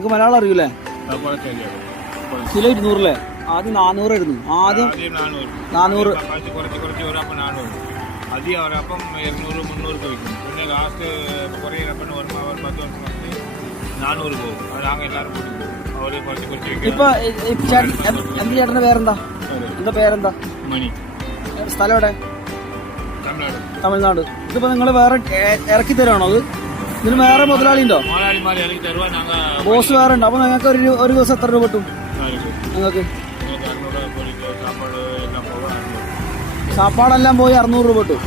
നിങ്ങൾക്ക് മലയാളം അറിയൂലേ? കിലോ 200 അല്ലേ? ആദ്യം 400 ആയിരുന്നു. ആദ്യം 400. ഇപ്പൊ എന്റെ ചേട്ടന്റെ പേരെന്താ? എന്താ പേരെന്താ? സ്ഥലം എവിടെ? തമിഴ്നാട്. ഇതിപ്പോ നിങ്ങൾ വേറെ ഇറക്കി തരുവാണോ? അത് ഇതിന് വേറെ മുതലാളി ഉണ്ടോ? ബോസ് വേറെ ഉണ്ടോ? അപ്പൊ നിങ്ങൾക്ക് ഒരു ദിവസം എത്ര രൂപ കിട്ടും നിങ്ങൾക്ക്? സാപ്പാടെല്ലാം പോയി 600 രൂപ കിട്ടും.